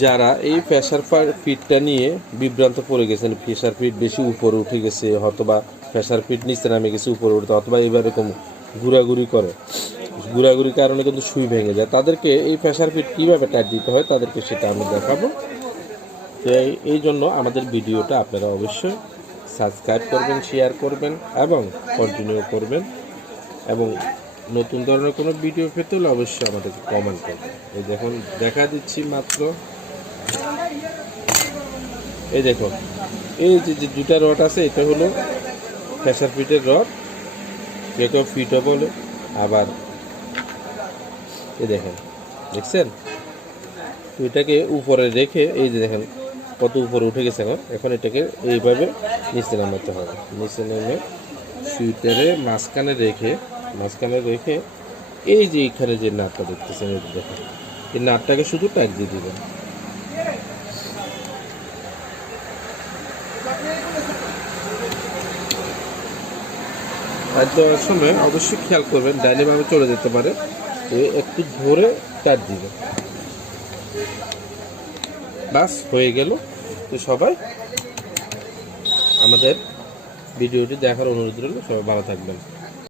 যারা এই প্রেশার ফিটটা নিয়ে বিভ্রান্ত পড়ে গেছেন প্রেশার ফিট বেশি উপরে উঠে গেছে অথবা প্রেশার ফিট নিচে নামে গেছে উপরে উঠতে, অথবা এইবার এরকম ঘোরাঘুরি করে। ঘোরাঘুরির কারণে কিন্তু সুই ভেঙে যায়। তাদেরকে এই প্রেশার ফিট কীভাবে টাইট দিতে হয়, তাদেরকে সেটা আমি দেখাবো। তো এই- এই জন্য আমাদের ভিডিওটা আপনারা অবশ্যই সাবস্ক্রাইব করবেন, শেয়ার করবেন এবং কন্টিনিউ করবেন। এবং নতুন ধরনের কোনো ভিডিও পেতে হলে অবশ্যই আমাদেরকে কমেন্ট করবেন। এই দেখুন, দেখা দিচ্ছি মাত্র এই দেখো, এই যে যে দুটা রড আছে, এটা হলো প্রেশার ফিটের রড কেউ ফিটও বলে আবার এই দেখেন, দেখছেন? তো এটাকে উপরে রেখে, এই যে দেখেন, কত উপরে উঠে গেছে এখন এখন এটাকে এইভাবে নিচে নামাতে হবে। নিচে নেমে সুইটারে মাঝখানে রেখে মাঝখানে রেখে, এই যে এখানে যে নাটটা দেখতেছেন দেখেন, এই নাটটাকে শুধু টাইট দিয়ে দিবেন। টাইট দেওয়ার সময় অবশ্যই খেয়াল করবেন, ডাইনে ভাবে চলে যেতে পারে। একটু ধরে চার দিবে বাস হয়ে গেল। তো সবাই, আমাদের ভিডিওটি দেখার অনুরোধ রইল। সবাই ভালো থাকবেন।